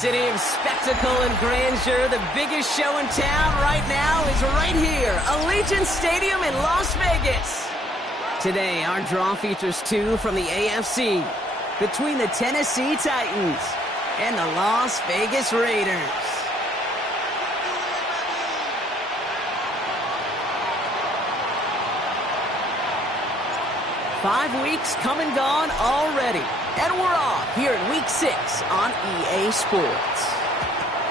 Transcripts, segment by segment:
City of spectacle and grandeur, the biggest show in town right now is right here, Allegiant Stadium in Las Vegas. Today, our draw features two from the AFC, between the Tennessee Titans and the Las Vegas Raiders. Five weeks come and gone already. And we're off here in Week 6 on EA Sports.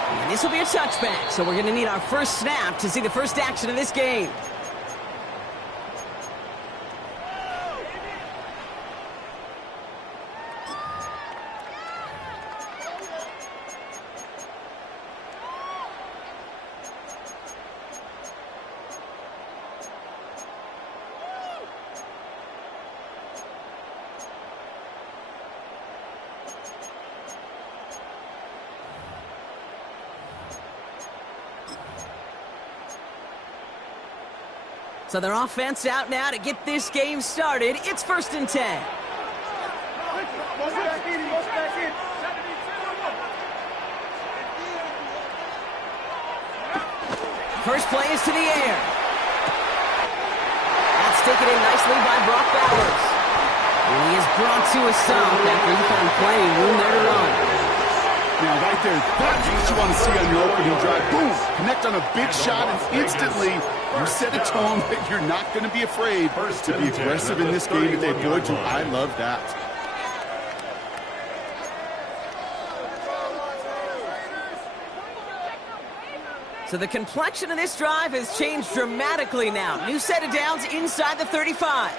And this will be a touchback, so we're going to need our first snap to see the first action of this game. So their offense out now to get this game started. It's 1st and 10. First play is to the air. That's taken in nicely by Brock Bowers. And he is brought to a stop after he found plenty of room there to run. Now, right there, that's what you want to see on your opening drive. Boom! Connect on a big shot, and instantly you set a tone that you're not going to be afraid to be aggressive in this game today. Boy, do I love that. So the complexion of this drive has changed dramatically now. New set of downs inside the 35.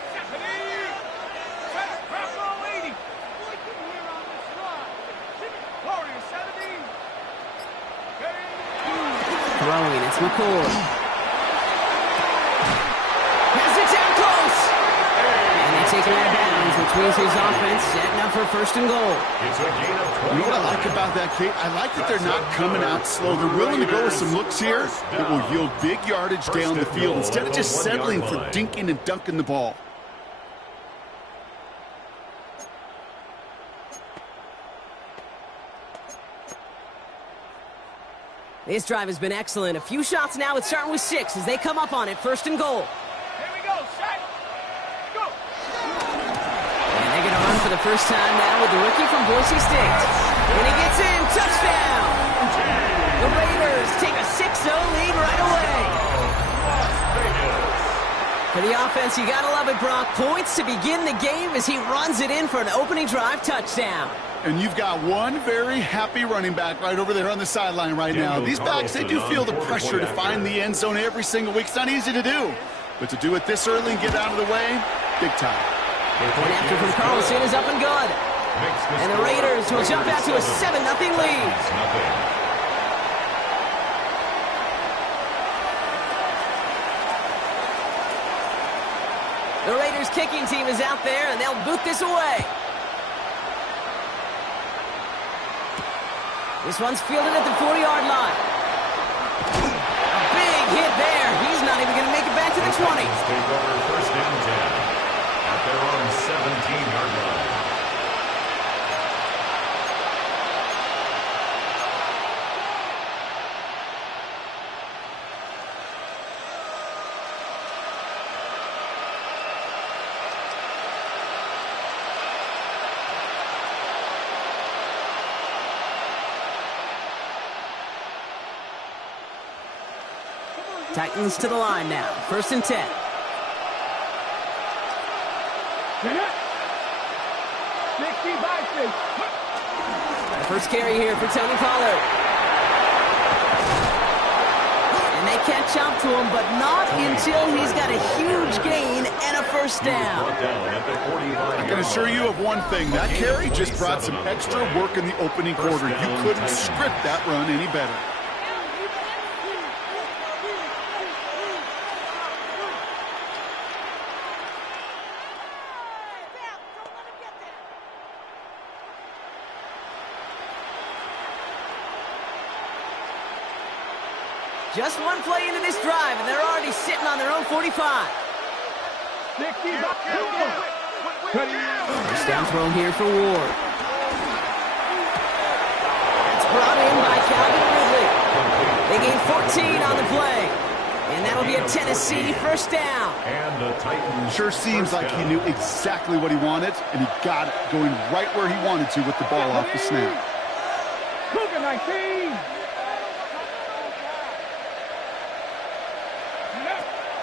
Throwing, it's McCord. Has it down close. And they take it out of bounds, which means his offense setting up for 1st and goal. You know what I like about that, Kate? I like that they're not coming out slow. They're willing to go with some looks here that will yield big yardage down the field instead of just settling for dinking and dunking the ball. This drive has been excellent. A few shots now. It's starting with 6 as they come up on it. 1st and goal. Here we go. Shot. Go. And they get a run for the first time now with the rookie from Boise State. And he gets in. Touchdown. The Raiders take a 6-0 lead right away. For the offense, you got to love it, Brock. Points to begin the game as he runs it in for an opening drive touchdown. And you've got one very happy running back right over there on the sideline right now. These backs, they do feel the pressure to find the end zone every single week. It's not easy to do. But to do it this early and get out of the way, big time. And after from Carlson is up and good. And the Raiders will jump out to a 7-0 lead. The Raiders kicking team is out there, and they'll boot this away. This one's fielded at the 40-yard line. A big hit there. He's not even going to make it back to the 20. Take over 1st and 10 at their own 17-yard line. Titans to the line now. 1st and 10. The first carry here for Tony Pollard. And they catch up to him, but not until he's got a huge gain and a 1st down. I can assure you of one thing. That carry just brought some extra work in the opening quarter. You couldn't script that run any better. Just one play into this drive, and they're already sitting on their own 45. First down throw here for Ward. It's brought in by Calvin Ridley. They gain 14 on the play. And that'll be a Tennessee first down. And the Titans. Sure seems like he knew exactly what he wanted, and he got it, going right where he wanted to with the ball off the snap. Cougar 19.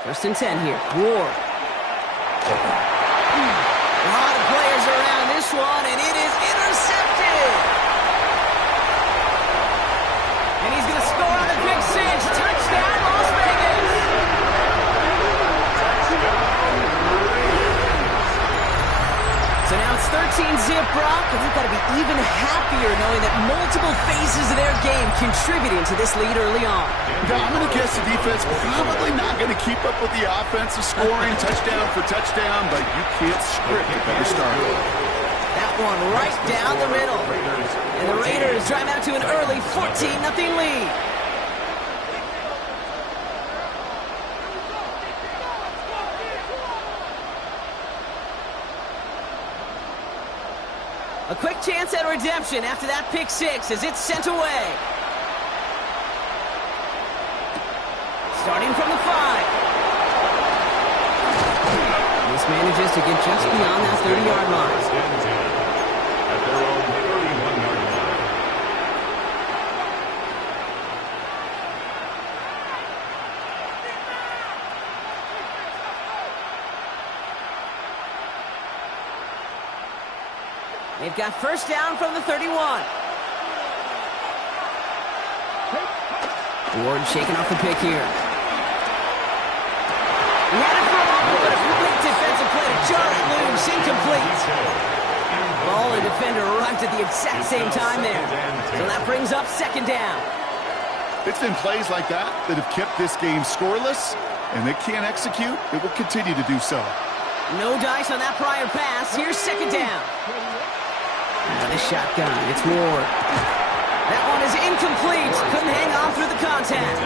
First and 10 here. Ward. A lot of players around this one, and it is intercepted. And he's going to score on the pick six. Touchdown, Las Vegas. So now it's 13-zip, Brock, and you've got to be even happier knowing that multiple phases of their game contributing to this lead early on. Now, I'm going to guess the defense probably not going to keep up with the offensive scoring touchdown for touchdown, but you can't script a better start. That one right down the middle. And the Raiders drive out to an early 14-0 lead. A quick chance at redemption after that pick six as it's sent away. Starting from the 5. This manages to get just beyond that 30-yard line. At their own 31-yard line. They've got first down from the 31. Ward shaking off the pick here. He had it for a moment, but a quick defensive play to jar it loose, incomplete. Ball and defender arrived at the exact same time there. So that brings up second down. It's been plays like that that have kept this game scoreless, and they can't execute. It will continue to do so. No dice on that prior pass. Here's second down. Another shotgun. It's Ward. That one is incomplete. Couldn't hang on through the contact.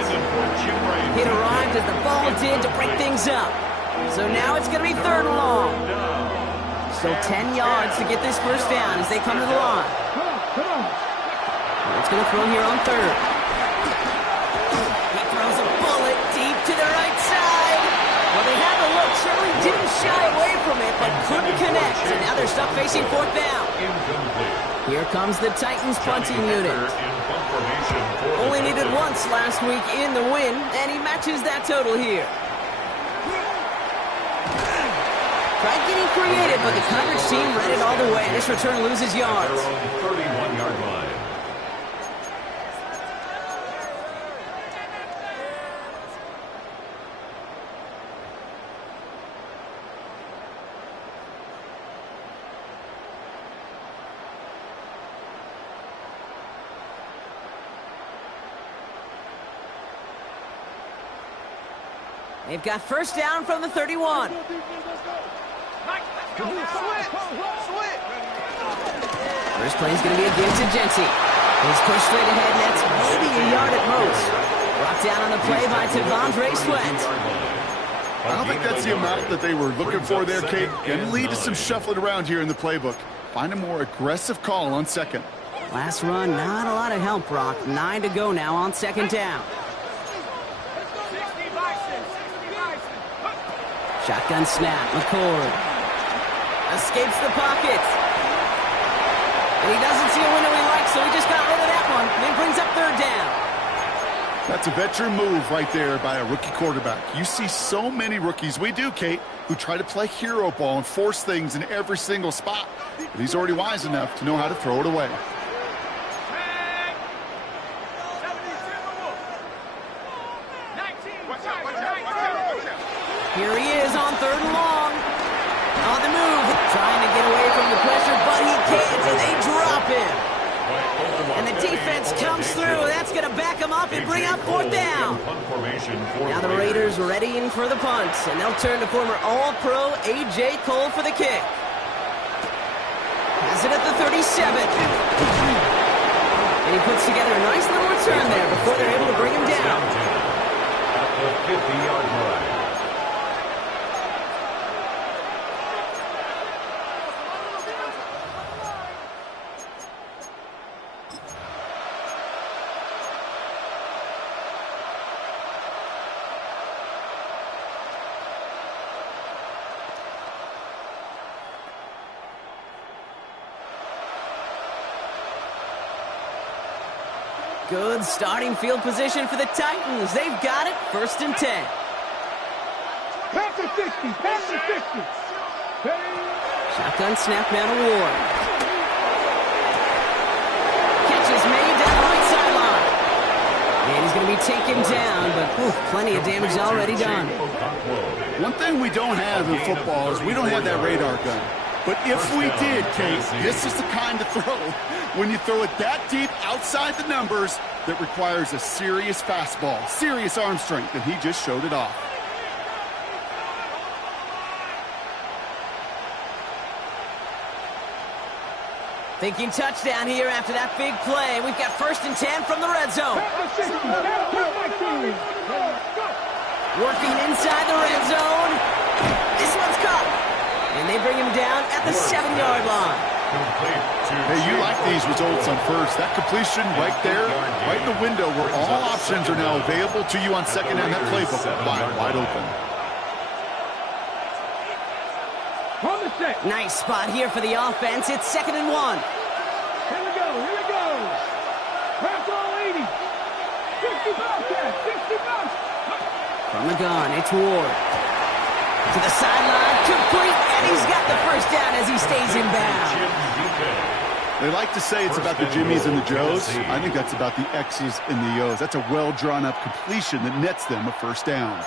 It arrived as the ball did to break things up. So now it's going to be third and long. Still 10 yards to get this first down as they come to the line. It's going to throw here on third. He throws a bullet deep to the right side. Well, they had the look. Certainly didn't shy away from it, but couldn't connect. And now they're stuck facing fourth down. Here comes the Titans punting unit. Only needed once last week in the win, and he matches that total here. Tried getting creative, but the coverage team read it all the way. This return loses yards. 31-yard line. They've got first down from the 31. First play is going to be a give to Jency. He's pushed straight ahead, and that's maybe a yard at most. Brought down on the play by T'Vondre Sweat. I don't think that's the amount that they were looking for there, Kate. Going to lead to some shuffling around here in the playbook. Find a more aggressive call on second. Last run, not a lot of help, Brock. 9 to go now on second down. Shotgun snap, McCord. Escapes the pocket. And he doesn't see a window he likes, so he just got rid of that one. And then brings up third down. That's a veteran move right there by a rookie quarterback. You see so many rookies, we do, Kate, who try to play hero ball and force things in every single spot. But he's already wise enough to know how to throw it away. Here he is on third and long. On the move, trying to get away from the pressure, but he can't, and they drop him. And the defense comes through. That's going to back him up and bring up fourth down. Now the Raiders readying for the punt, and they'll turn to former All-Pro A.J. Cole for the kick. Has it at the 37. And he puts together a nice little return there before they're able to bring him down. At the 50-yard line. Good starting field position for the Titans. They've got it, 1st and 10. Pass to 60, pass to 60. Shotgun snap now to Ward. Catch is made down the right sideline. And he's going to be taken down, but plenty of damage already done. One thing we don't have in football is we don't have that radar gun. But if we did, Kate, this is the kind of throw, when you throw it that deep outside the numbers, that requires a serious fastball, serious arm strength, and he just showed it off. Thinking touchdown here after that big play. We've got 1st and 10 from the red zone. Working inside the red zone. This one's caught. And they bring him down at the 7-yard line. Hey, you like these results on first. That completion right there, right in the window where all options are now available to you on second and that playbook wide open. Nice spot here for the offense. It's 2nd and 1. Here we go. Pass all 80. 60 Bobcats, 60 Bobcats. From the gun, it's Ward. To the sideline, complete, and he's got the 1st down as he stays in bounds. They like to say it's about the Jimmies and the Joes. I think that's about the X's and the O's. That's a well-drawn-up completion that nets them a 1st down.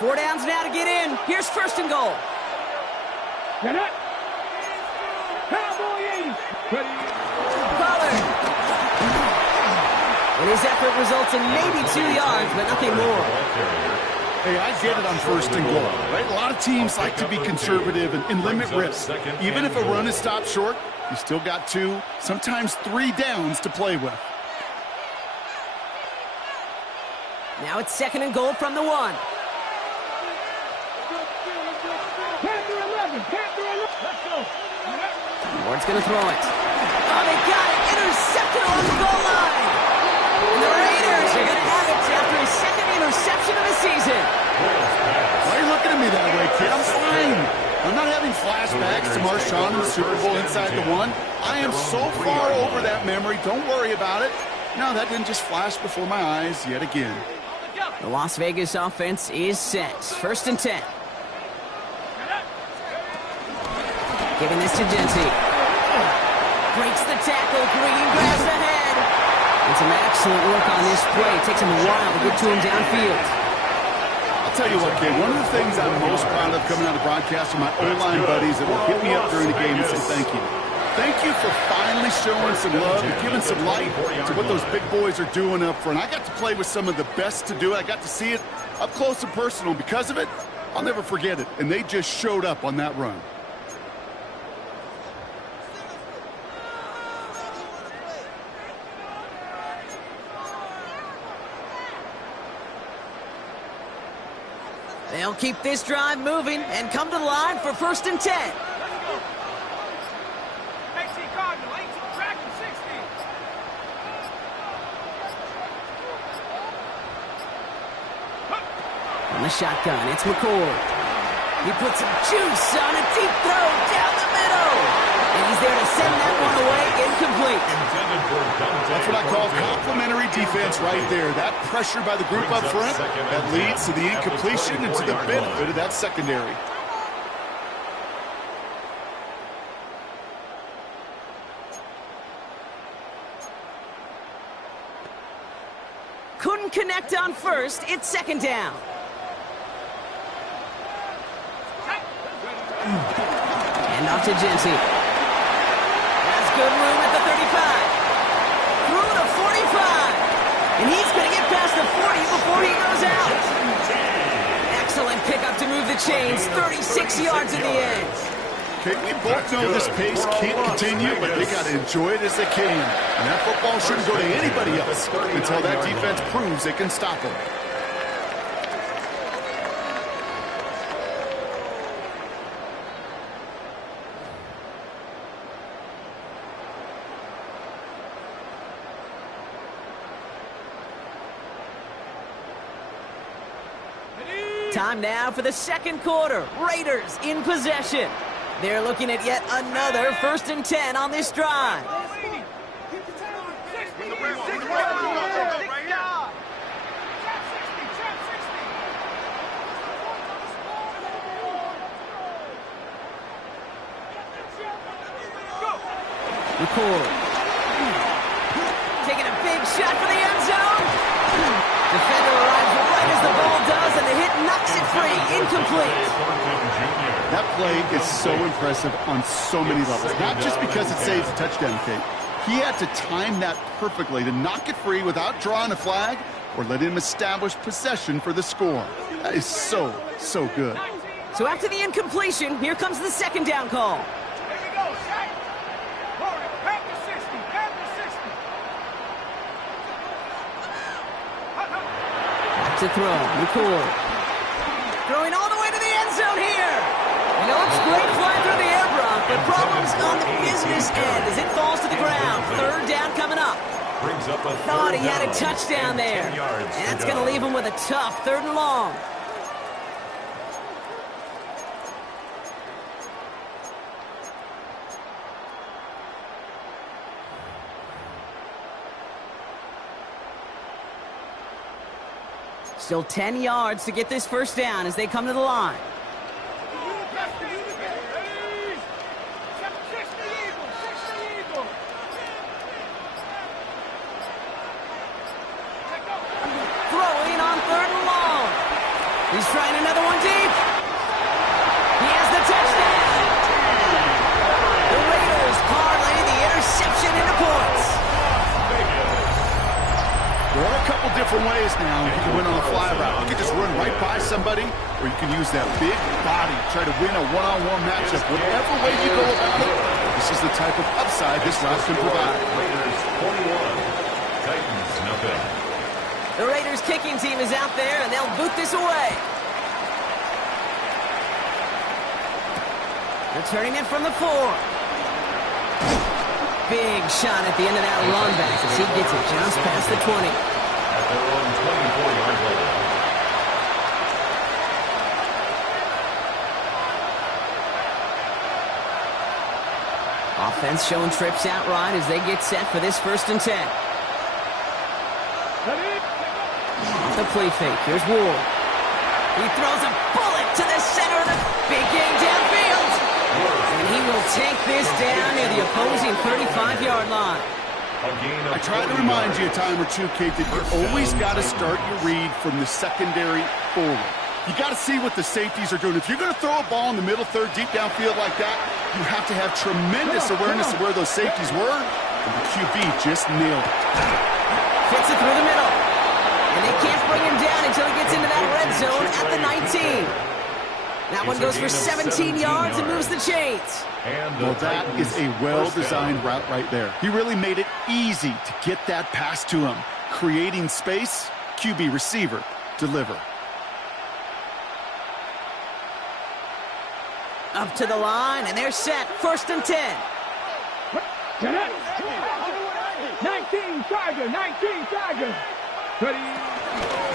Four downs now to get in. Here's 1st and goal. Get it. Cowboy 80. Pollard. And his effort results in maybe 2 yards, but nothing more. Hey, I get it on 1st and goal, right? A lot of teams like to be conservative and limit risk. Even if a run is stopped short, you still got 2, sometimes 3 downs to play with. Now it's 2nd and goal from the 1. Ward's going to throw it. Oh, they got it. Intercepted on the goal line. And the Raiders are going to have it after his 2nd interception of the season. Why are you looking at me that way, kid? I'm fine. I'm not having flashbacks to Marshawn in the Super Bowl inside the 1. I am so far over that memory. Don't worry about it. No, that didn't just flash before my eyes yet again. The Las Vegas offense is set. 1st and 10. Giving this to Genty. Breaks the tackle. Green grabs the head. And some excellent work on this play. Takes him a while to get to him downfield. I'll tell you what, kid. One of the things I'm most proud of coming out of broadcast are my O-line buddies that will hit me up during the game and say thank you. Thank you for finally showing some love and giving some light to what those big boys are doing up front. I got to play with some of the best to do it. I got to see it up close and personal. Because of it, I'll never forget it. And they just showed up on that run. They'll keep this drive moving and come to the line for 1st and 10. On the shotgun, it's McCord. He puts some juice on a deep throw down the middle. And he's there to send that one away incomplete. That's what I call complimentary defense right there. That pressure by the group up front, that leads to the incompletion and to the benefit of that secondary. Couldn't connect on 1st. It's 2nd down. And off to Genty. Has good room at the 35. Through the 45. And he's going to get past the 40 before he goes out. Excellent pickup to move the chains. 36 yards in the end. Okay, we both know this pace can't continue, but they got to enjoy it as they can. And that football shouldn't go to anybody else until that defense proves they can stop them. Time now for the second quarter. Raiders in possession. They're looking at yet another 1st and 10 on this drive. McCord. Taking a big shot for the end zone. Defender arrives right as the ball does, and the hit knocks it free. Incomplete. That play is so impressive on so many levels. Not just because it saves a touchdown, Kate. He had to time that perfectly to knock it free without drawing a flag or letting him establish possession for the score. That is so, so good. So after the incompletion, here comes the second down call. To throw, McCord. Throwing all the way to the end zone here. And it looks great flying through the air, Brock, but problems on the business end as it falls to the ground. Third down coming up. Thought he had a touchdown there. And that's going to leave him with a tough 3rd and long. Still 10 yards to get this first down as they come to the line. Throwing on 3rd and long. He's trying another one deep. He has the touchdown. The Raiders parlay the interception into points. There are a couple different ways now. You can win on a fly route. You can just run right by somebody, or you can use that big body, try to win a one-on-one matchup. Whatever way you go about it, this is the type of upside this route can provide. Raiders 41, Titans nothing. The Raiders kicking team is out there, and they'll boot this away. Returning it from the 4. Big shot at the end of that run back as he gets it just past the 20. At their own 24-yard line. Offense showing trips out right as they get set for this 1st and 10. Off the play fake. Here's Ward. He throws a bullet to the center of the big game downfield. And he will take this down near the opposing 35-yard line. I try to remind you a time or two, Kate, that you always got to start your read from the secondary forward. You got to see what the safeties are doing. If you're going to throw a ball in the middle third, deep downfield like that, you have to have tremendous awareness of where those safeties were, and the QB just nailed it. Fits it through the middle. And they can't bring him down until he gets into that red zone at the 19. That one goes for 17 yards and moves the chains. Well, that is a well-designed route right there. He really made it easy to get that pass to him. Creating space, QB receiver, deliver. Up to the line, and they're set. 1st and 10. 19 Tiger, 19 Tiger.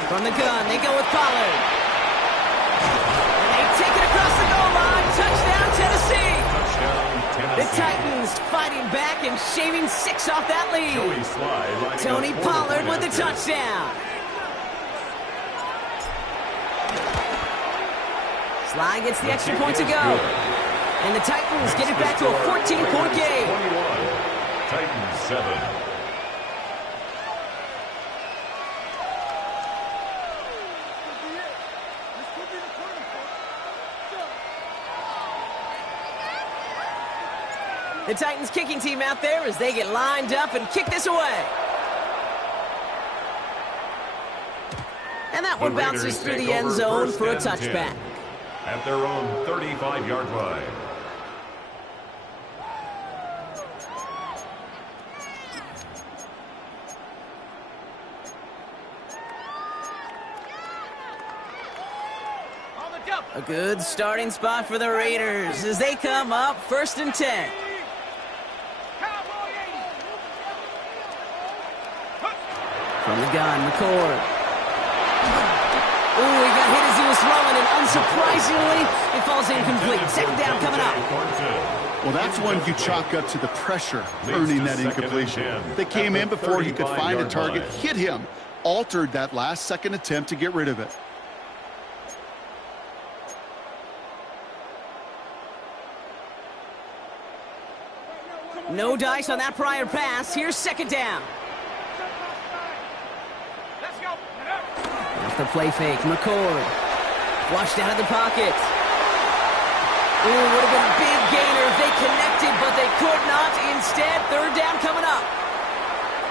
From the gun, they go with Pollard. Take it across the goal line. Touchdown, Tennessee. The Titans fighting back and shaving 6 off that lead. Tony Pollard with the touchdown. Sly gets the extra point to go. And the Titans get it back to a 14-point game. Titans 7. The Titans kicking team out there as they get lined up and kick this away. And that one bounces through the end zone for a touchback. At their own 35-yard line. A good starting spot for the Raiders as they come up 1st and 10. From the gun, McCord. Ooh, he got hit as he was throwing, and unsurprisingly, it falls incomplete. Second down coming up. Well, that's one you chalk up to the pressure, earning that incompletion. They came in before he could find a target, hit him, altered that last-second attempt to get rid of it. No dice on that prior pass. Here's second down. Off the play fake, McCord. Flushed out of the pocket. Ooh, would have been a big gainer if they connected, but they could not. Instead, third down coming up.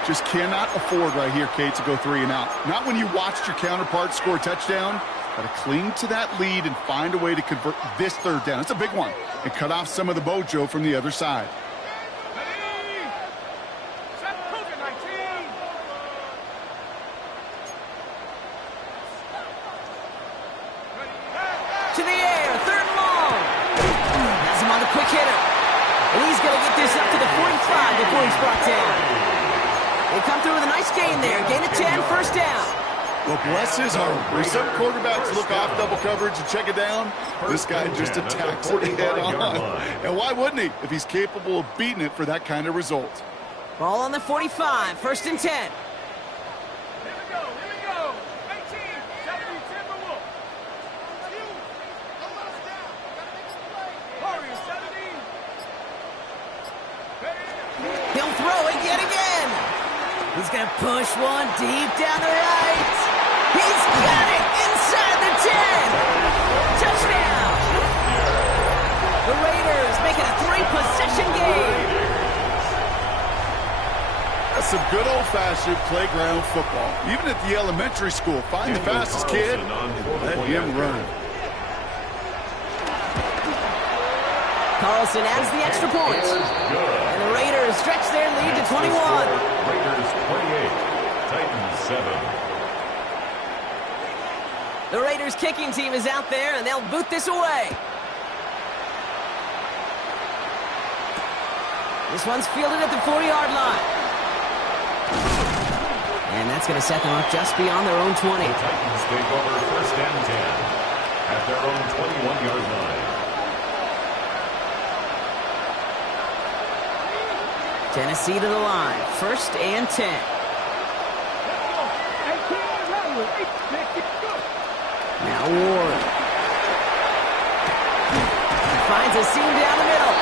Just cannot afford right here, Kate, to go 3 and out. Not when you watched your counterpart score a touchdown. Got to cling to that lead and find a way to convert this third down. It's a big one. And cut off some of the mojo from the other side. To the air, third and long. Has him on the quick hitter. And he's going to get this up to the 45 before he's brought down. They come through with a nice gain there. Gain of 10, first down. Well, bless his heart. Where some quarterbacks look off double coverage and check it down, this guy just attacks it head on. And why wouldn't he if he's capable of beating it for that kind of result? Ball on the 45, first and 10. He'll throw it yet again. He's going to push one deep down the right. He's got it inside the 10. Touchdown. The Raiders make it a 3-possession game. That's some good old-fashioned playground football. Even at the elementary school, find the fastest kid and let him run. Carlson adds the extra point. And the Raiders stretch their lead to 21. Raiders 28, Titans 7. The Raiders kicking team is out there, and they'll boot this away. This one's fielded at the 4-yard line. And that's going to set them up just beyond their own 20. The Titans take over first and 10 at their own 21-yard line. Tennessee to the line, first and 10. Now Ward. Finds a seam down the middle.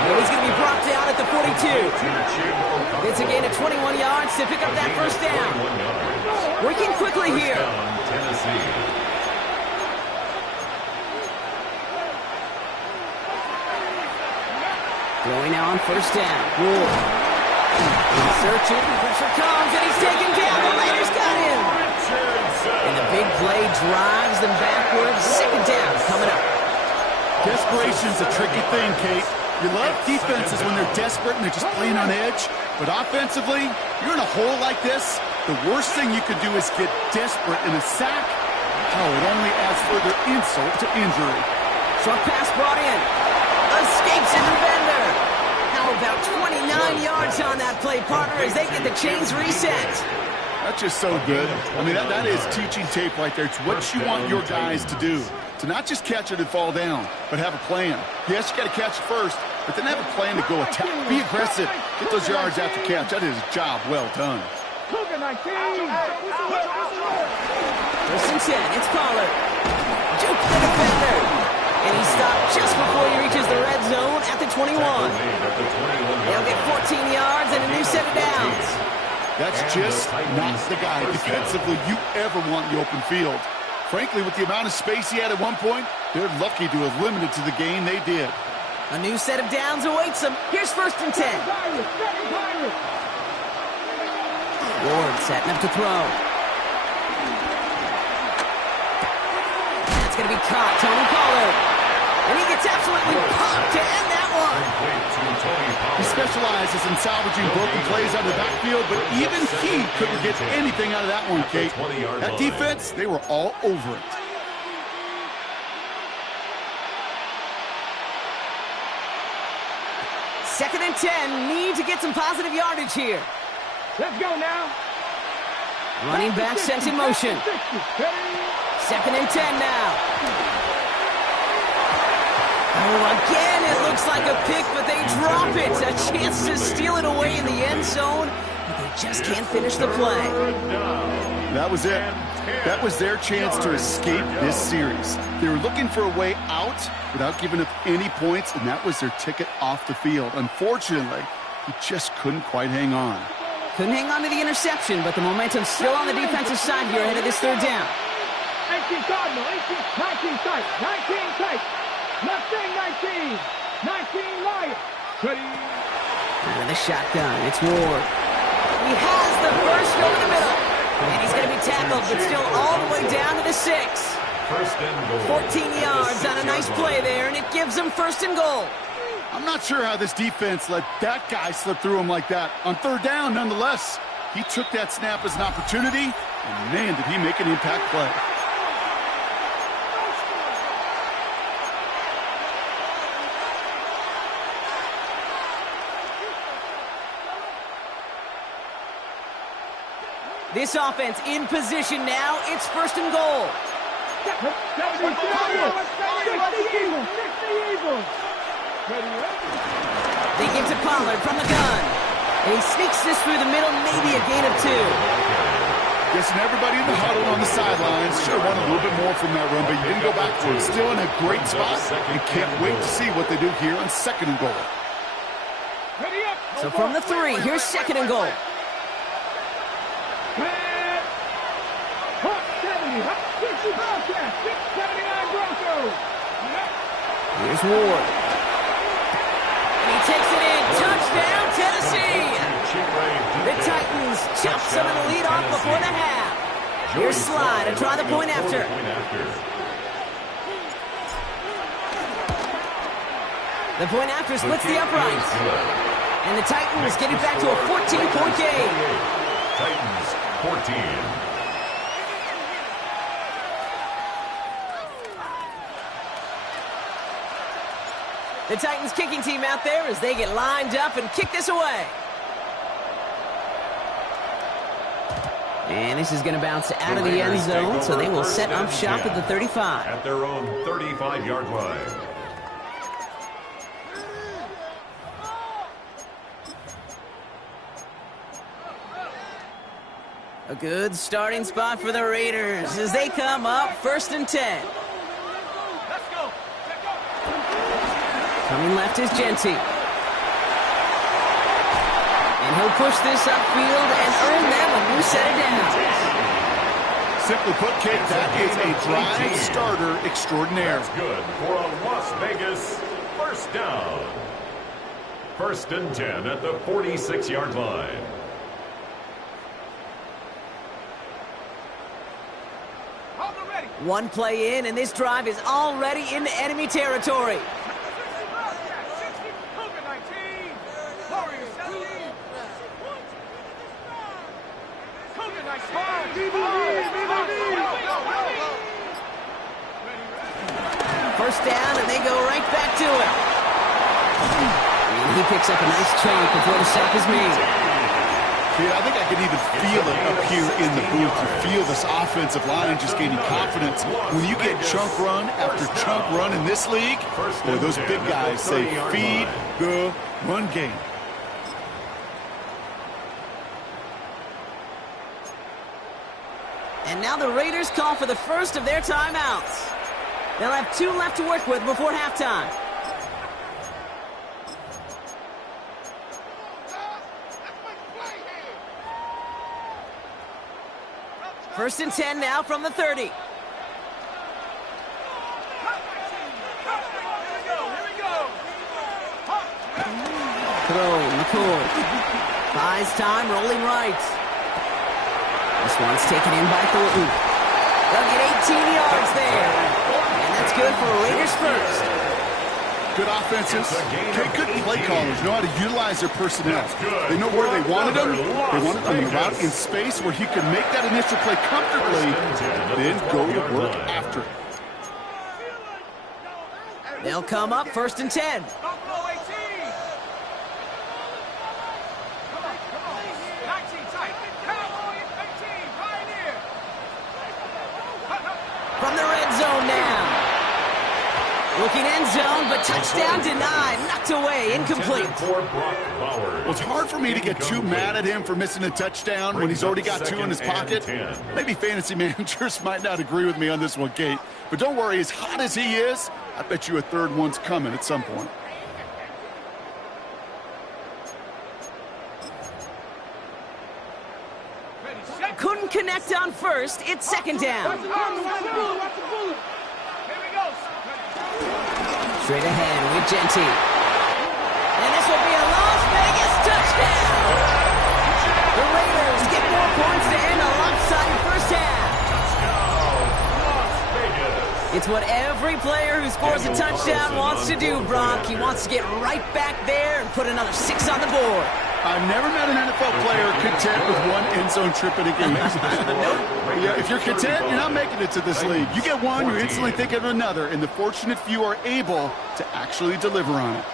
And he's going to be brought down at the 42. It's a gain of 21 yards to pick up that first down. Working quickly here. Tennessee. Throwing now on first down. Ward. Searching. Pressure comes, and he's taken down. The Raiders got him. And the big play drives them backwards. Second down coming up. Desperation's a tricky thing, Kate. You love defenses when they're desperate and they're just playing on edge. But offensively, you're in a hole like this, the worst thing you could do is get desperate in a sack. Oh, it only adds further insult to injury. Short pass brought in. Escapes a defender. How about 29 yards on that play, partner, as they get the chains reset. That's just so good. I mean, that is teaching tape right there. It's what you want your guys to do. To not just catch it and fall down, but have a plan. Yes, you got to catch it first, but then have a plan to go attack. Be aggressive. Get those yards after catch. That is a job well done. First and 10, it's Pollard. Juke the defender. And he stopped just before he reaches the red zone at the 21. They'll get 14 yards and a new set of downs. That's just not the guy defensively you ever want in the open field. Frankly, with the amount of space he had at one point, they're lucky to have limited to the game they did. A new set of downs awaits them. Here's first and 10. Ward setting up to throw. That's going to be caught. Tony Pollard. And he gets absolutely pumped to end that one. He specializes in salvaging broken plays out of the backfield, but even he couldn't get anything out of that one, Kate. That defense, they were all over it. Second and 10, need to get some positive yardage here. Let's go now. Running back sent in motion. 2nd and 10 now. Oh, again, it looks like a pick, but they drop it. A chance to steal it away in the end zone, but they just can't finish the play. That was it. That was their chance to escape this series. They were looking for a way out without giving up any points, and that was their ticket off the field. Unfortunately, he just couldn't quite hang on. Couldn't hang on to the interception, but the momentum's still on the defensive side here ahead of this 3rd down. 18 Cardinal, 19 tight, 19 tight. Mustang 19, 19 Lion. Ready. Out of the shotgun, it's Ward. He has the first over the middle. And he's going to be tackled, but still all the way down to the 6. 14 yards on a nice play there, and it gives them 1st and goal. I'm not sure how this defense let that guy slip through him like that. On 3rd down, nonetheless, he took that snap as an opportunity, and man, did he make an impact play. This offense in position now. It's 1st and goal. They give to Pollard from the gun. And he sneaks this through the middle, maybe a gain of 2. Guessing everybody in the huddle on the sidelines should have wanted a little bit more from that run, but you didn't go back for it. Still in a great spot, and can't wait to see what they do here on 2nd and goal. So from the 3, here's 2nd and goal. Here's Ward. And he takes it in. Touchdown, Tennessee! The Titans chop some of the lead off before the half. Here's Slye to try the point after. The point after splits the uprights. And the Titans get it back to a 14-point game. Titans 14. The Titans kicking team out there as they get lined up and kick this away. And this is going to bounce out of the end zone, so they will set up shop at the 35. At their own 35-yard line. A good starting spot for the Raiders as they come up 1st and 10. Coming left is Genty. And he'll push this upfield and earn them a new set of downs. Simply put, Kate, that is a drive starter extraordinaire. That's good for a Las Vegas 1st down. 1st and 10 at the 46-yard line. One play in, and this drive is already into enemy territory. First down, and they go right back to it. And he picks up a nice chunk before the sack is made. Dude, I think I can even feel it up here in the booth. You feel this offensive line just gaining confidence. When you get chunk run after chunk run in this league, boy, those big guys say feed the run game. And now the Raiders call for the first of their timeouts. They'll have 2 left to work with before halftime. First and 10 now from the 30. Throw, McCoy. Buys time, rolling right. This one's taken in by Thornton. They'll get 18 yards there. And that's good for Raiders first. Good offenses. Okay, good play callers know how to utilize their personnel. They know where they wanted them. They wanted them in a route in space where he could make that initial play comfortably, then go to work after. They'll come up 1st and 10. From Looking end zone, but touchdown denied. Knocked away, incomplete. Well, it's hard for me to get too mad at him for missing a touchdown when he's already got 2 in his pocket. Maybe fantasy managers might not agree with me on this one, Kate. But don't worry, as hot as he is, I bet you a third one's coming at some point. Couldn't connect on first. It's second down. Straight ahead with Gentry. And this will be a Las Vegas touchdown. The Raiders get more points to end a lopsided first half. It's what every player who scores a touchdown wants to do, Brock. He wants to get right back there and put another 6 on the board. I've never met an NFL player content with 1 end zone trip in a game. Yeah, if you're content, you're not making it to this league. You get one, you instantly think of another, and the fortunate few are able to actually deliver on it.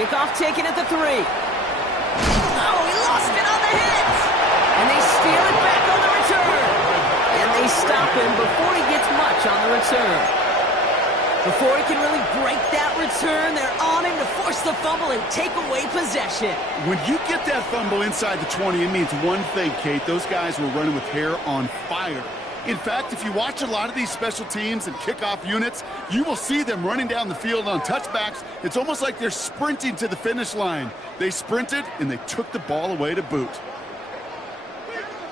Kickoff taken at the 3. Oh, he lost it on the hit. And they steal it back on the return. And they stop him before he gets much on the return. Before he can really break that return, they're on him to force the fumble and take away possession. When you get that fumble inside the 20, it means one thing, Kate. Those guys were running with hair on fire. In fact, if you watch a lot of these special teams and kickoff units, you will see them running down the field on touchbacks. It's almost like they're sprinting to the finish line. They sprinted, and they took the ball away to boot.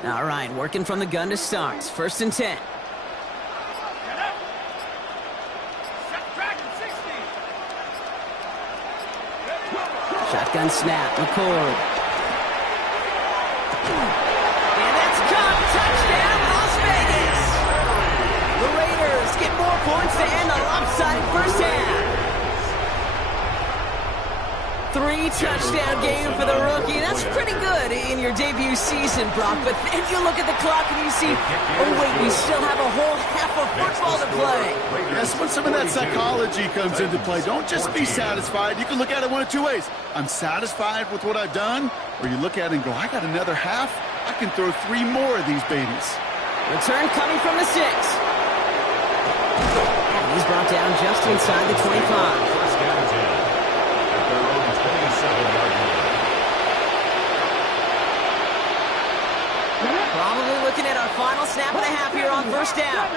All right, working from the gun to start. 1st and 10. Shotgun snap, McCord. And that's caught. Touchdown, Las Vegas. The Raiders get more points to end the lopsided first half. 3-touchdown game for the rookie. That's pretty good in your debut season, Brock. But then you look at the clock and you see, oh wait, we still have a whole half of football to play. That's when some of that psychology comes into play. Don't just be satisfied. You can look at it one of 2 ways. I'm satisfied with what I've done, or you look at it and go, I got another half. I can throw 3 more of these babies. Return coming from the 6. And he's brought down just inside the 25. First down 10 at their own 27-yard line. Probably looking at our final snap of the half here on first down.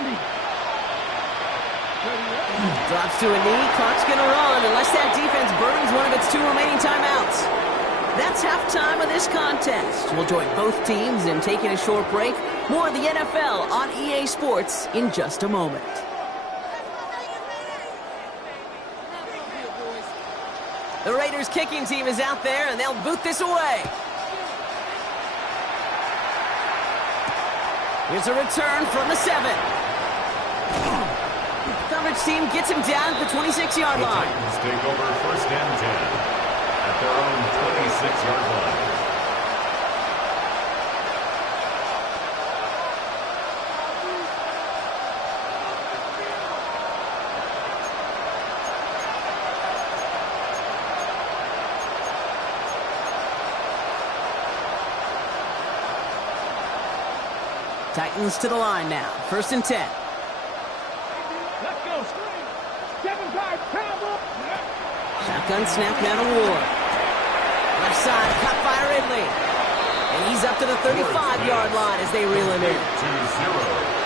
Drops to a knee, clock's gonna run unless that defense burns one of its 2 remaining timeouts. That's halftime of this contest. We'll join both teams in taking a short break. More of the NFL on EA Sports in just a moment. The Raiders kicking team is out there and they'll boot this away. Here's a return from the 7. Coverage team gets him down at the 26-yard line. The Titans take over 1st and 10 at their own 26-yard line. Titans to the line now. 1st and 10. Let's go. 7-5, Cowboys. Shotgun snap now to Ward. Left side, caught by Ridley. And he's up to the 35-yard line as they reel him in.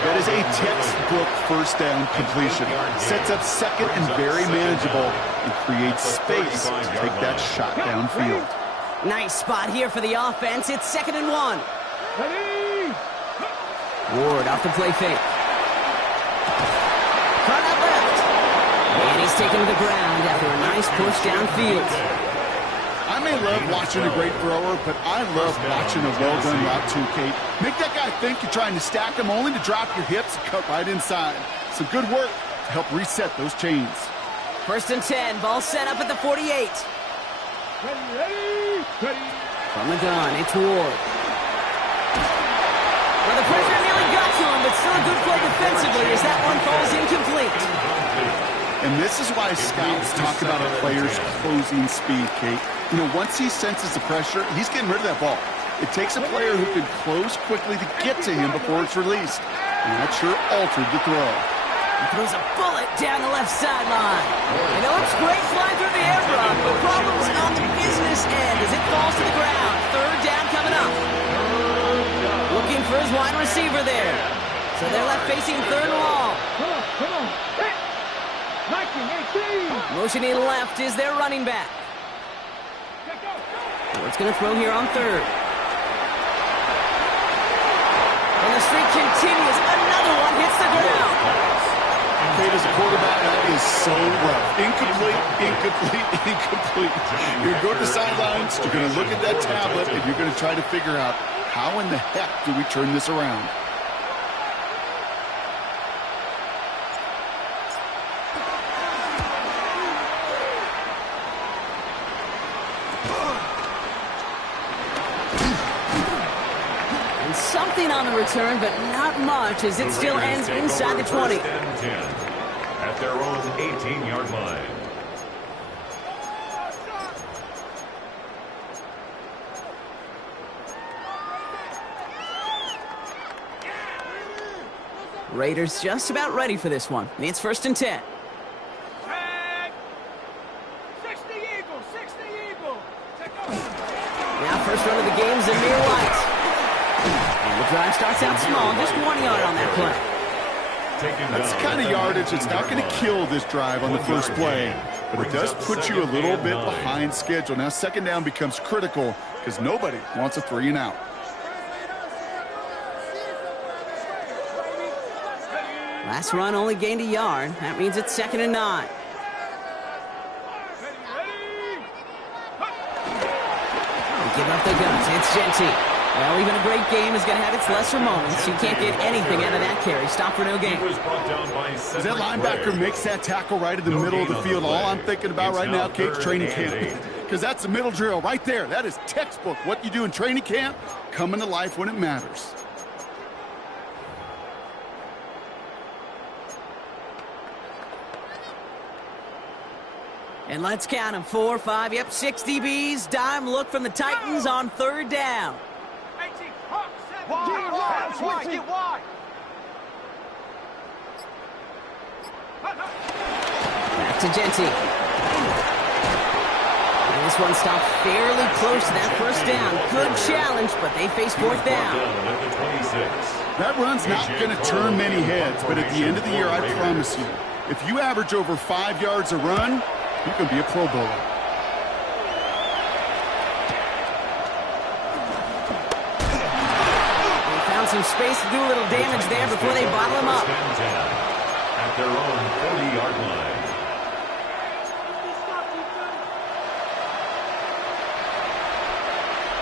That is a textbook first down completion. Sets up second and very manageable and creates space to take that shot downfield. Nice spot here for the offense. It's 2nd and 1. Ready? Ward off the play fake. Caught out left. And he's taken to the ground after a nice push downfield. I may love watching a great thrower, but I love watching a well-done route too, Kate. Make that guy think you're trying to stack him only to drop your hips and cut right inside. Some good work to help reset those chains. 1st and 10. Ball set up at the 48. Ready? From the gun, it's Ward. Well, the pressure nearly got to him, but still a good play defensively as that one falls incomplete. And this is why scouts talk about a player's closing speed, Kate. You know, once he senses the pressure, he's getting rid of that ball. It takes a player who can close quickly to get to him before it's released. And that sure altered the throw. He throws a bullet down the left sideline. And it looks great flying through the air, Brock, but problems on the business end as it falls to the ground. Third down coming up. Looking for his wide receiver there. So they're left facing third and long. Come on. Hit. 19, 18. Motioning left is their running back. Ward's going to throw here on third. And the streak continues. Another one hits the ground. Kate, as a quarterback, that is so rough. Incomplete. You're going to the sidelines, you're going to look at that tablet, and you're going to try to figure out how in the heck do we turn this around. Something on the return, but not much as it still ends inside the 20. First and 10 at their own 18-yard line. Raiders just about ready for this one. It's first and 10. 60 Eagle. Now first run of the game is Amir White. And the drive starts out small, just 1 yard on that play. That's the kind of yardage that's not going to kill this drive on the first play, but it does put you a little bit behind schedule. Now second down becomes critical because nobody wants a 3 and out. Last run only gained a yard. That means it's second and 9. They give up the guns. It's Genty. Well, even a great game is going to have its lesser moments. You can't get anything out of that carry. Stop for no gain. As that linebacker makes that tackle right in the middle of the field, all I'm thinking about right now, Kate's training camp. Because that's the middle drill right there. That is textbook. What you do in training camp, coming to life when it matters. And let's count them. 4, 5, yep, 6 DBs. Dime look from the Titans on third down. Wide. Get wide. Back to Genty. And this one stopped fairly close to that first down. Good challenge, but they face fourth down. That run's not going to turn many heads, but at the end of the year, I promise you, if you average over 5 yards a run, you can be a Pro Bowler. They found some space to do a little damage there before they bottle him up. At their own 40-yard line.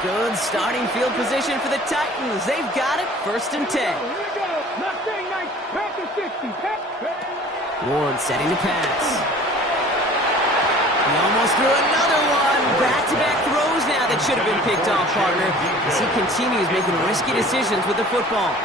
Good starting field position for the Titans. They've got it. First and 10. Here we go. Mustang night. Back to 60. Ward setting the pass. He almost threw another one. Back-to-back throws now that should have been picked off, partner, as he continues making risky decisions with the football.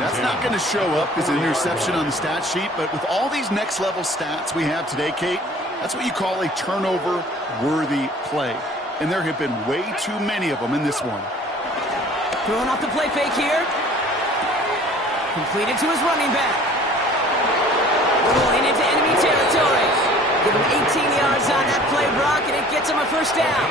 That's not going to show up as an interception on the stat sheet, but with all these next-level stats we have today, Kate, that's what you call a turnover-worthy play. And there have been way too many of them in this one. Throwing off the play fake here. Completed to his running back. Rolling into enemy territory. Give him 18 yards on that play, Brock, and it gets him a first down.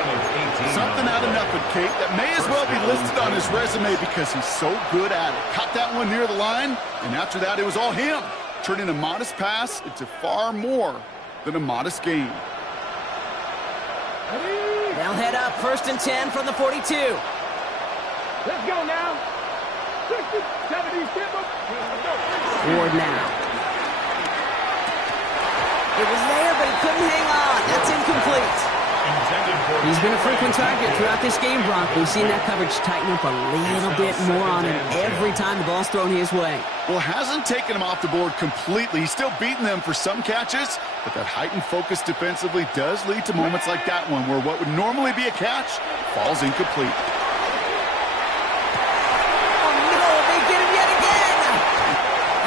Something out of nothing, Kate, that may as well be listed on his resume because he's so good at it. Caught that one near the line, and after that, it was all him, turning a modest pass into far more than a modest gain. They'll head up first and 10 from the 42. Let's go now. 60, 70, Ward now. It was there, but he couldn't hang on. That's incomplete. He's been a frequent target throughout this game, Brock. We've seen that coverage tighten up a little bit more on him every time the ball's thrown his way. Well, hasn't taken him off the board completely. He's still beating them for some catches, but that heightened focus defensively does lead to moments like that one where what would normally be a catch falls incomplete. Oh, no, they get him yet again.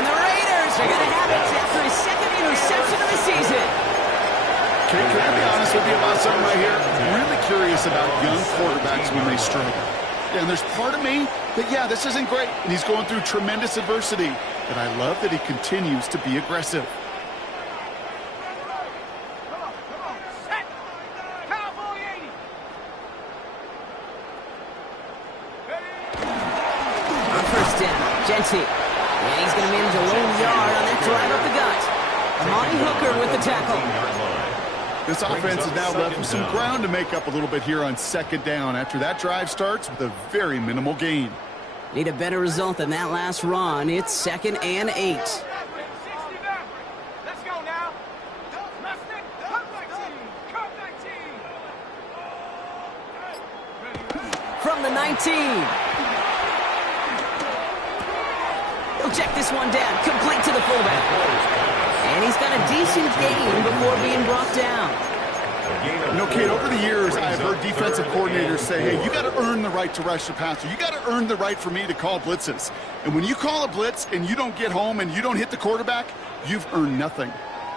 And the Raiders are going to have it after his second interception of the season. Kate, can I be honest with you about something right here? I'm really curious about young quarterbacks when they struggle. And there's part of me that, yeah, this isn't great, and he's going through tremendous adversity. But I love that he continues to be aggressive. On first down, Genty. And he's going to manage a lone yard on that drive up the gut. Amani Hooker with the tackle. This offense is now left with some ground to make up a little bit here on second down after that drive starts with a very minimal gain. Need a better result than that last run. It's 2nd and 8. Let's go now. From the 19. He'll check this one down, complete to the fullback. And he's got a decent gain before being brought down. You know, Kate, over the years, I've heard defensive coordinators say, hey, you got to earn the right to rush the passer. You got to earn the right for me to call blitzes. And when you call a blitz and you don't get home and you don't hit the quarterback, you've earned nothing.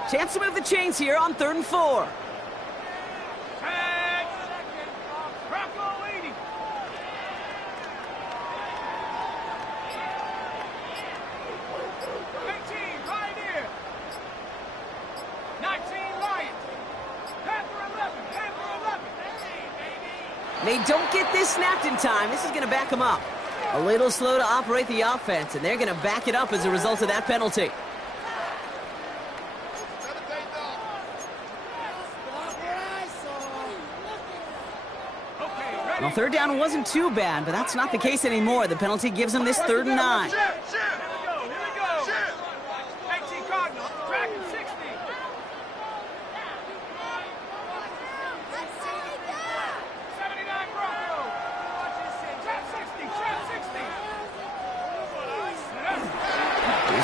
Chance to move the chains here on 3rd and 4. They don't get this snapped in time. This is going to back them up. A little slow to operate the offense, and they're going to back it up as a result of that penalty. Well, 3rd down wasn't too bad, but that's not the case anymore. The penalty gives them this 3rd and 9.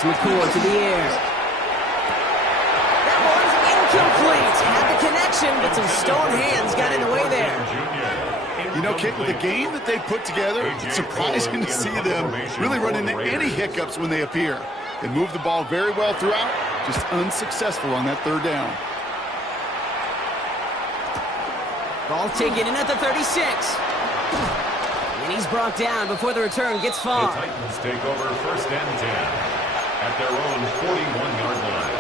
McCord to the air. That one's incomplete. Had the connection, but some stone hands got in the way there. You know, Kate, with the game that they put together, it's surprising to see them really run into any hiccups when they appear. They move the ball very well throughout, just unsuccessful on that 3rd down. Ball taken in at the 36. And he's brought down before the return gets far. The Titans take over 1st and 10. At their own 41-yard line.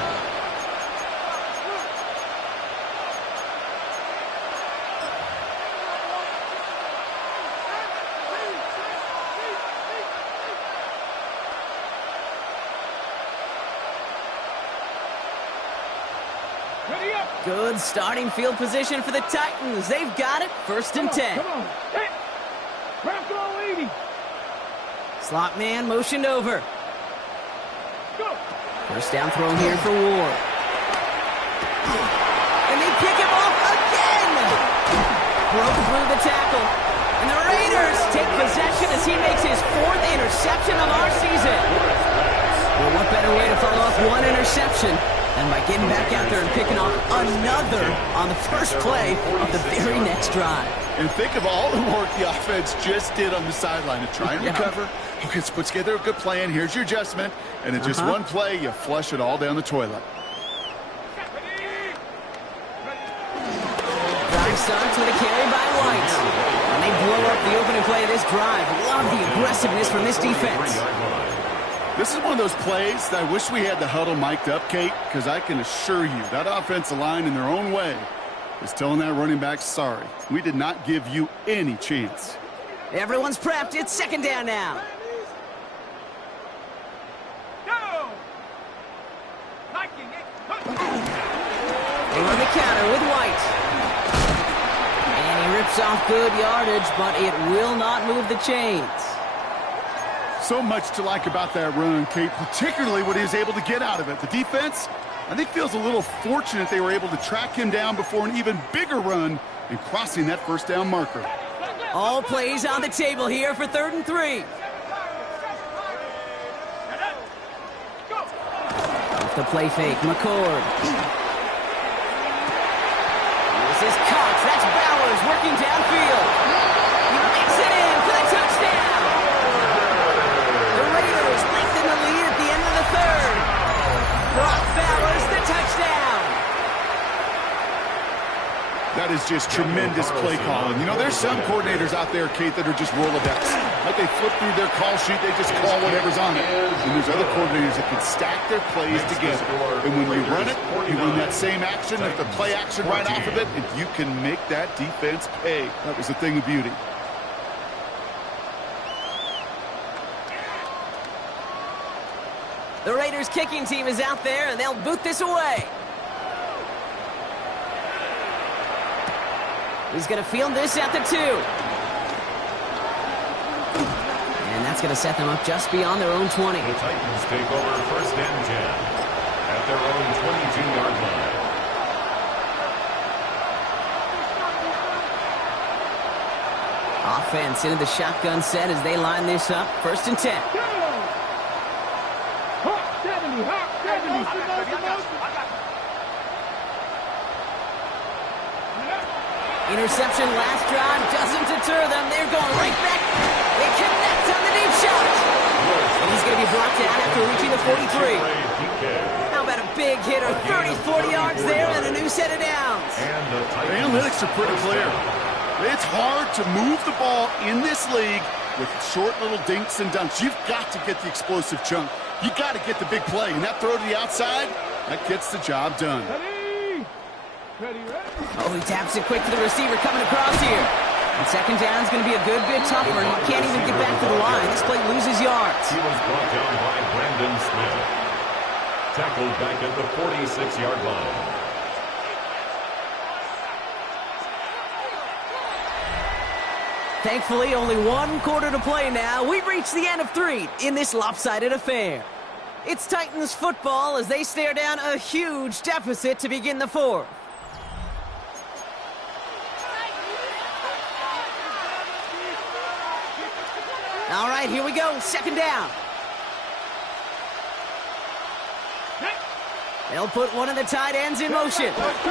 Good starting field position for the Titans. They've got it. 1st and 10. Come on. Hey. Bronco 80. Slot man motioned over. First down throw here for Ward. And they pick him off again! Broke through the tackle. And the Raiders take possession as he makes his 4th interception of our season. Well, what better way to follow up one interception than by getting back out there and picking off another on the first play of the very next drive. And think of all the work the offense just did on the sideline to try and recover. Okay, let's put together a good plan. Here's your adjustment. And in just one play, you flush it all down the toilet. Drive starts with a carry by White. And they blow up the opening play of this drive. Love the aggressiveness from this defense. This is one of those plays that I wish we had the huddle mic'd up, Kate, because I can assure you that offensive line in their own way is telling that running back, sorry, we did not give you any chance. Everyone's prepped. It's 2nd down now. They run the counter with White. And he rips off good yardage, but it will not move the chains. So much to like about that run, Kate, particularly what he was able to get out of it. The defense, I think, feels a little fortunate they were able to track him down before an even bigger run and crossing that 1st down marker. All plays on the table here for 3rd and 3. Off the play fake, McCord. This is Cox. That's Bowers working downfield. He makes it in for the touchdown. The Raiders lengthen the lead at the end of the 3rd. Brock Bowers, the touchdown. That is is just tremendous play calling. You know, there's some coordinators out there, Kate, that are just Rolodex. Like they flip through their call sheet, they just call whatever's on it. And there's other coordinators that can stack their plays together. And when you run it, you run that same action, if the play action right off of it, and you can make that defense pay. That was a thing of beauty. The Raiders kicking team is out there, and they'll boot this away. He's going to field this at the 2. And that's going to set them up just beyond their own 20. The Titans take over 1st and 10 at their own 22-yard line. Offense into the shotgun set as they line this up. 1st and 10. Interception last drive doesn't deter them. They're going right back. They connect on the deep shot. And he's going to be brought down after reaching the 43. How about a big hitter? 30, 40 yards there and a new set of downs. The analytics are pretty clear. It's hard to move the ball in this league with short little dinks and dunks. You've got to get the explosive chunk. You got to get the big play. And that throw to the outside, that gets the job done. Oh, he taps it quick to the receiver coming across here. And 2nd down is going to be a good bit tougher. He can't even get back to the line. This play loses yards. He was brought down by Brandon Smith. Tackled back at the 46-yard line. Thankfully, only 1 quarter to play now. We've reached the end of 3 in this lopsided affair. It's Titans football as they stare down a huge deficit to begin the 4th. All right, here we go. 2nd down. They'll put one of the tight ends in motion. That's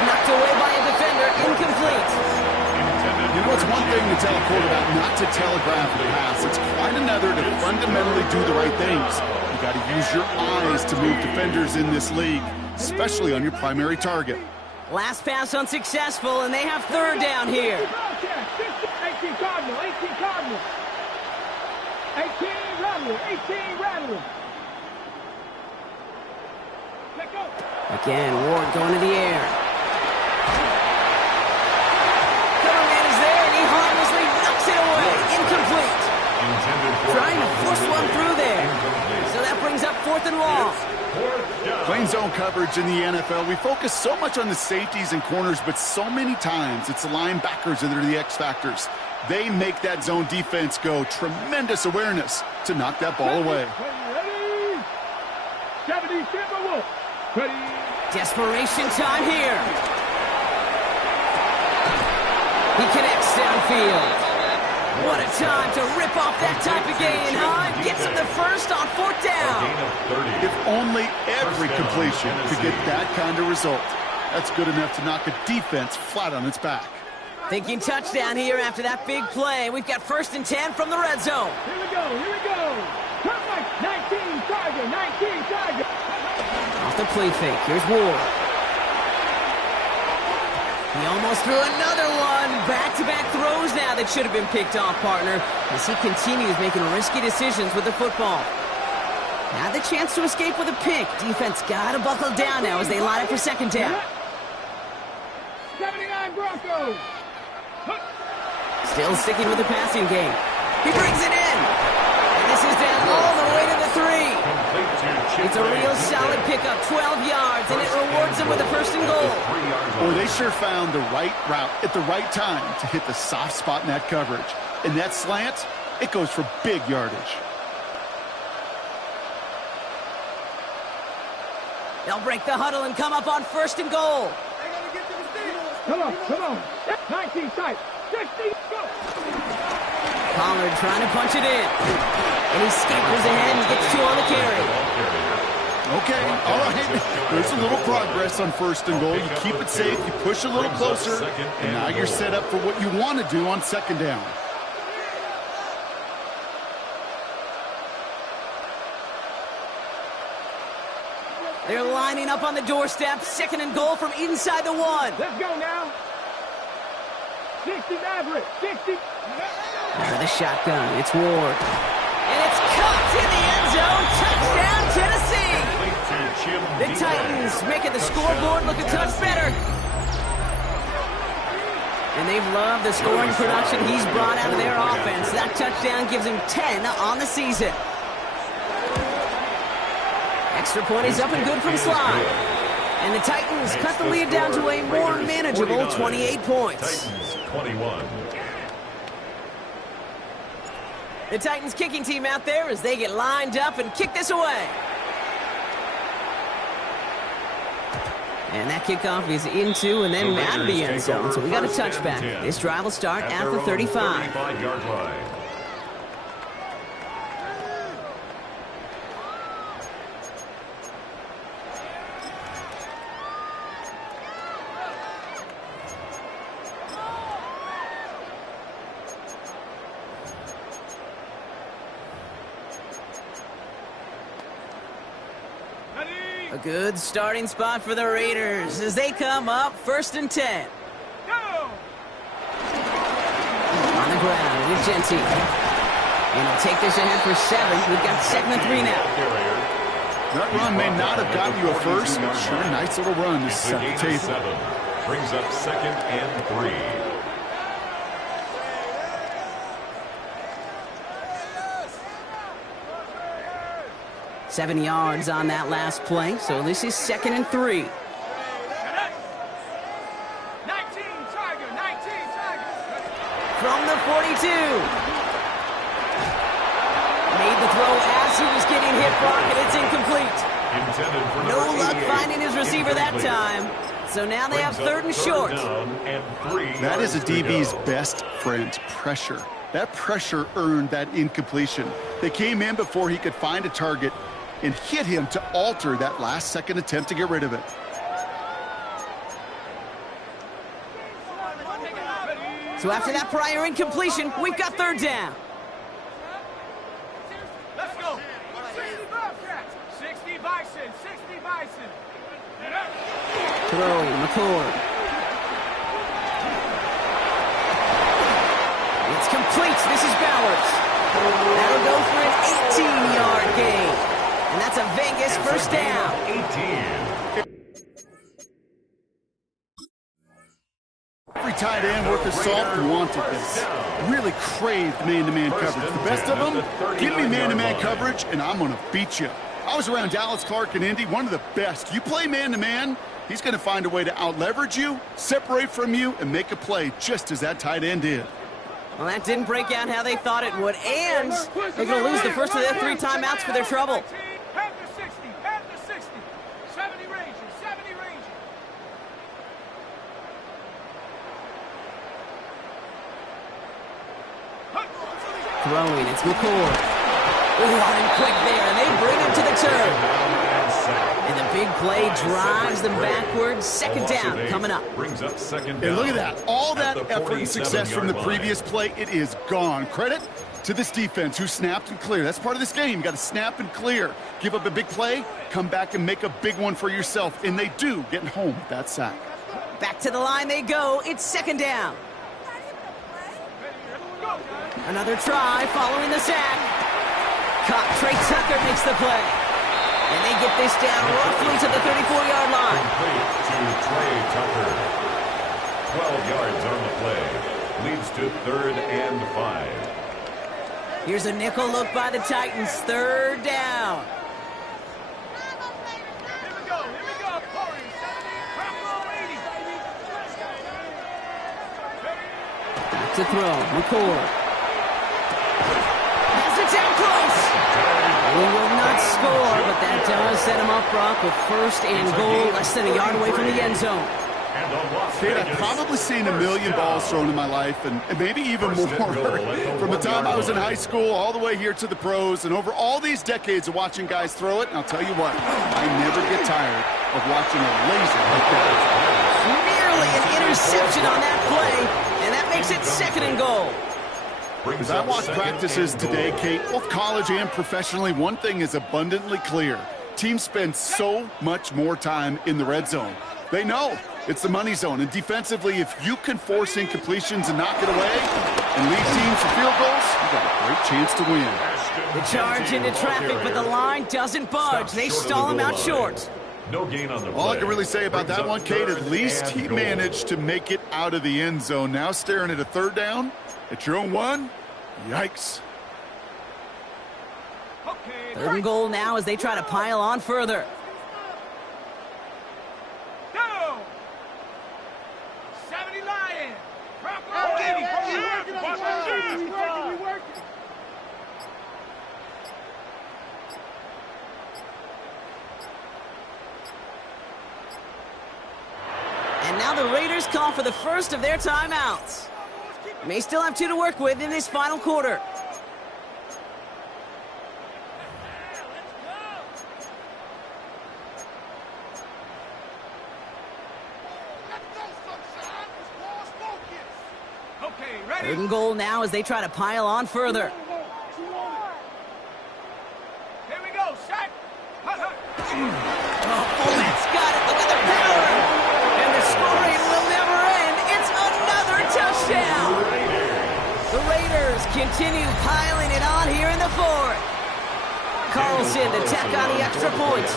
knocked away by a defender. Incomplete. You know, it's one thing to tell a quarterback not to telegraph the pass. It's quite another to fundamentally do the right things. You got to use your eyes to move defenders in this league, especially on your primary target. Last pass unsuccessful, and they have 3rd down here. 18 Cardinal, 18 Cardinal. 18 Rattler, 18 Rattler. Let go. Again, Ward going to the air. Cover man is there, and he harmlessly knocks it away. Incomplete. Trying to force one through there. So that brings up 4th and long. Playing zone coverage in the NFL, we focus so much on the safeties and corners, but so many times it's the linebackers that are the X factors. They make that zone defense go. Tremendous awareness to knock that ball away. Desperation time here. He connects downfield. What a time to rip off that type of gain, huh? Gets him the 1st on 4th down. If only every completion could get that kind of result. That's good enough to knock a defense flat on its back. Thinking touchdown here after that big play. We've got 1st and 10 from the red zone. Here we go, here we go. 19 Tiger, 19 Tiger. Off the play fake, here's Ward. He almost threw another one. Back-to-back throws now that should have been picked off, partner, as he continues making risky decisions with the football. Now the chance to escape with a pick. Defense got to buckle down now as they line up for 2nd down. 79 Broncos. Still sticking with the passing game. He brings it in. And this is down all the way to the 3. It's a real solid pickup, 12 yards, and it rewards them with a 1st and goal. Well, they sure found the right route at the right time to hit the soft spot in that coverage. And that slant, it goes for big yardage. They'll break the huddle and come up on 1st and goal. Come on. 19 tight. 60, go. Pollard trying to punch it in. And he scampers ahead and gets 2 on the carry. Okay, all right. There's a little progress on 1st and goal. You keep it safe, you push a little closer, and now you're set up for what you want to do on 2nd down. They're lining up on the doorstep. 2nd and goal from inside the 1. Let's go now. 60 Maverick. 60. Out of the shotgun, it's Ward. And it's caught in the end zone. Touchdown, Tennessee. The Titans making the scoreboard look a touch better. And they've loved the scoring production he's brought out of their offense. That touchdown gives him 10 on the season. Extra point is up and good from Slide. And the Titans cut the lead down to a more manageable 28 points. Titans 21. The Titans kicking team out there as they get lined up and kick this away. And that kickoff is into and then out of the end zone. So we got a touchback. This drive will start at the 35. 35-yard line. A good starting spot for the Raiders as they come up 1st and 10. Go. On the ground with Genty. And he'll take this ahead for 7. We've got 2nd and 3 now. That run may not have gotten you a first, but sure, nice little run to set the table. 7 brings up 2nd and 3. 7 yards on that last play, so this is 2nd and 3. 19 Tiger. 19 Tiger. From the 42. Made the throw as he was getting hit, Brock, and it's incomplete. Intended for No number luck 88. finding his receiver that time. So now they have 3rd and short. That is a DB's best friend, pressure. That pressure earned that incompletion. They came in before he could find a target and hit him to alter that last-second attempt to get rid of it. So after that prior incompletion, we've got 3rd down. Let's go. 60 Bobcats. 60 Bison. 60 Bison. Throw, McCord. It's complete. This is Bowers. That'll go for an 18-yard gain. And that's a Vegas 1st down. 18. Every tight end worth his salt wanted this. Really craved man-to-man coverage. The best of them, give me man-to-man coverage, and I'm going to beat you. I was around Dallas Clark and Indy, one of the best. You play man-to-man, he's going to find a way to out-leverage you, separate from you, and make a play just as that tight end did. Well, that didn't break out how they thought it would, and they're going to lose the first of their 3 timeouts for their trouble. Panther 60. Panther 60. 70 Rangers. 70 Rangers. Throwing, it's McCord. Running quick there, and they bring him to the turn. And the big play drives them backwards. 2nd down coming up. Brings up 2nd down. And look at that. All that At the effort and success from the 47-yard previous play, it is gone. Credit to this defense who snapped and cleared. That's part of this game. You got to snap and clear. Give up a big play, come back and make a big one for yourself. And they do, getting home with that sack. Back to the line they go. It's 2nd down. Another try following the sack. Caught. Trey Tucker makes the play. And they get this down roughly to the 34-yard line. Complete to Trey Tucker. 12 yards on the play. Leads to 3rd and 5. Here's a nickel look by the Titans. 3rd down. Here we go. Here we go. Corey. 70. Crockwell 80. Back to throw. McCord. Has it down close. He will not score, but that does set him up, Brock, with 1st and goal, less than a yard away from the end zone. And on Las Kate, I've Vegas, probably seen a million balls thrown in my life, and maybe even more. From the time I was in high school all the way here to the pros, and over all these decades of watching guys throw it, and I'll tell you what, I never get tired of watching a laser like that. Nearly an interception on that play, and that makes it 2nd and goal. As I watch practices today, Kate, both college and professionally, one thing is abundantly clear. teams spend so much more time in the red zone. They know it's the money zone. And defensively, if you can force incompletions and knock it away and lead teams to field goals, you got a great chance to win. The charge into traffic, but the line doesn't budge. They stall him out short. No gain on the play. All I can really say about that one, Kate, at least he managed to make it out of the end zone. Now staring at a third down at your own one. Yikes. Third and goal now as they try to pile on further. Go! 70 Lions! We working. And now the Raiders call for the first of their timeouts. May still have 2 to work with in this final quarter. Third and goal now as they try to pile on further. Here we go, shot. Oh, Fournette's got it. Look at the power. And the scoring will never end. It's another touchdown. The Raiders continue piling it on here in the fourth. Carlson to tack on the extra point.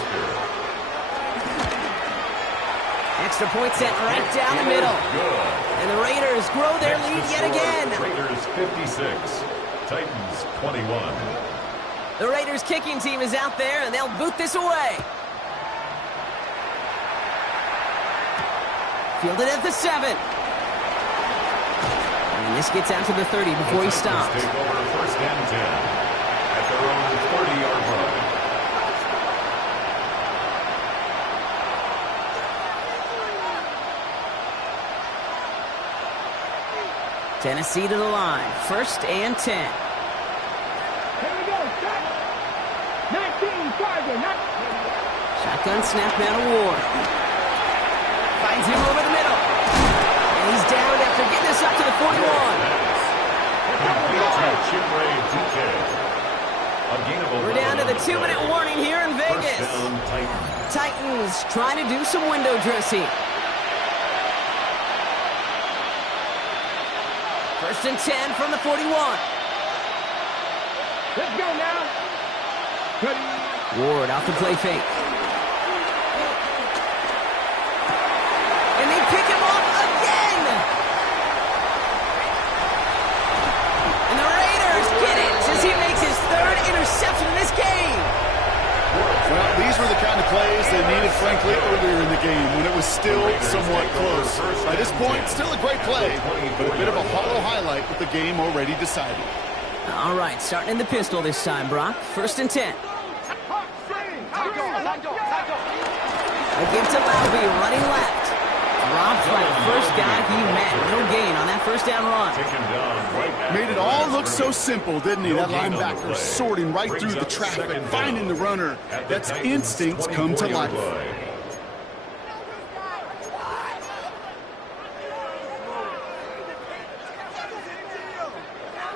Extra point sent right down the middle. And the Raiders grow their lead yet again. Raiders 56, Titans 21. The Raiders kicking team is out there, and they'll boot this away. Fielded at the 7. And this gets out to the 30 before he stops. Take over first and 10 at their own 30-yard line. Tennessee to the line. First and 10. Here we go, shot. 19 target. Shotgun snap now to Ward. Finds him over the middle. And he's down after getting this up to the 41. We're down to the 2-minute warning here in Vegas. Titans trying to do some window dressing. First and 10 from the 41. Let's go now. Ward off the play fake. And they pick him off again. And the Raiders get it as he makes his 3rd interception in this game. Well, these were the kind of plays they needed, frankly, earlier in the game when it was still somewhat close. By this point, still a great play, but a bit of a hollow highlight with the game already decided. All right, starting in the pistol this time, Brock. First and 10. A give to Laube, running left. Dropped by the first guy he met. No gain on that first down run. Made it all look so simple, didn't he? That linebacker sorting right through the traffic, finding the runner. That's instincts come to life.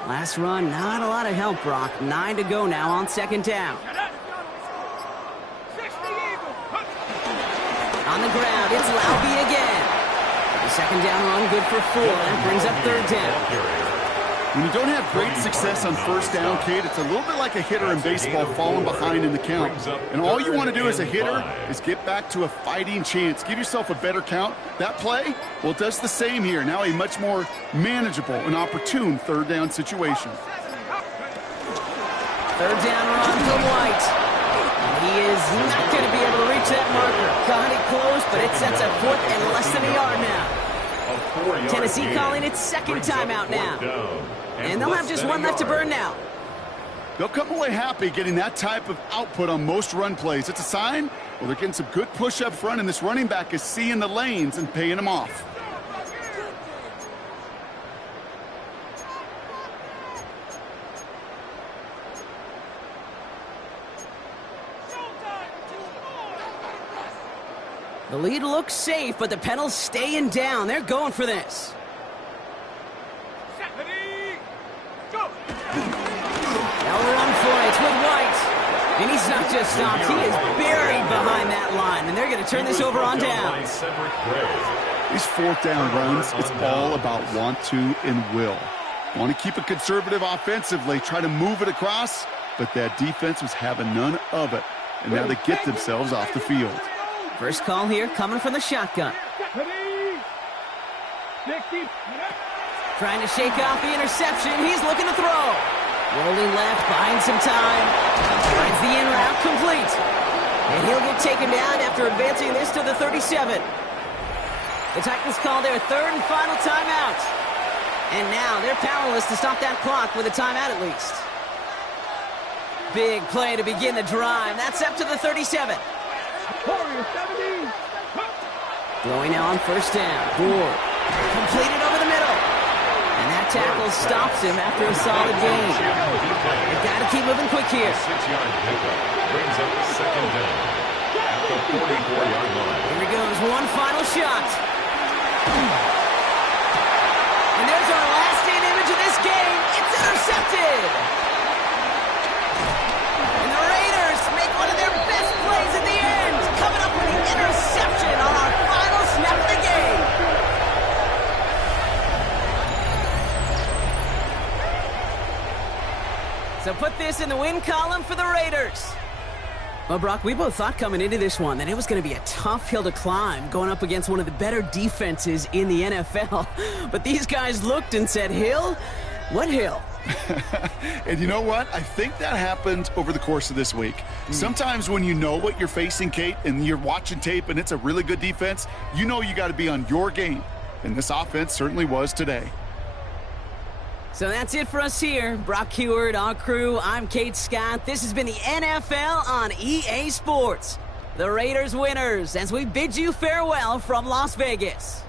Last run, not a lot of help, Brock. 9 to go now on second down. On the ground, it's Laube again. The second down run, good for 4. That brings up third down. When you don't have great success on first down, Kate, it's a little bit like a hitter in baseball falling behind in the count. And all you want to do as a hitter is get back to a fighting chance. Give yourself a better count. That play, well, it does the same here. Now a much more manageable and opportune third down situation. Third down run for White. He is not going to be able to reach that marker. Got it close, but it sets up 4th and less than a yard now. Tennessee calling its second timeout now. And they'll have just 1 left to burn now. They'll come away happy getting that type of output on most run plays. It's a sign, well, they're getting some good push up front, and this running back is seeing the lanes and paying them off. The lead looks safe, but the Penals staying down. They're going for this. Now we're on for it with White. And he's not just stopped, he is buried behind that line, and they're going to turn this over on down. These fourth down runs, it's all about want to and will. Want to keep it conservative offensively, try to move it across, but that defense was having none of it, and now they get themselves off the field. First call here coming from the shotgun. Trying to shake off the interception. He's looking to throw. Rolling left, buying some time. Finds the in route complete. And he'll get taken down after advancing this to the 37. The Titans call their third and final timeout. And now they're powerless to stop that clock with a timeout at least. Big play to begin the drive. That's up to the 37. Throwing now on first down. Gore. Completed over the middle. And that tackle stops him after a solid gain. They've got to keep moving quick here. 6-yard pickup brings up second down at the 44-yard line. Here he goes. One final shot. And there's our last seen image of this game. It's intercepted. And the Raiders make one of their best plays at the end, coming up with an interception on our final snap of the game. So put this in the win column for the Raiders. Well, Brock, we both thought coming into this one that it was going to be a tough hill to climb going up against one of the better defenses in the NFL. But these guys looked and said, Hill? What hill? And you know what? I think that happened over the course of this week. Sometimes when you know what you're facing, Kate, and you're watching tape and it's a really good defense, you know you got to be on your game. And this offense certainly was today. So that's it for us here. Brock Huard, our crew, I'm Kate Scott. This has been the NFL on EA Sports. The Raiders winners as we bid you farewell from Las Vegas.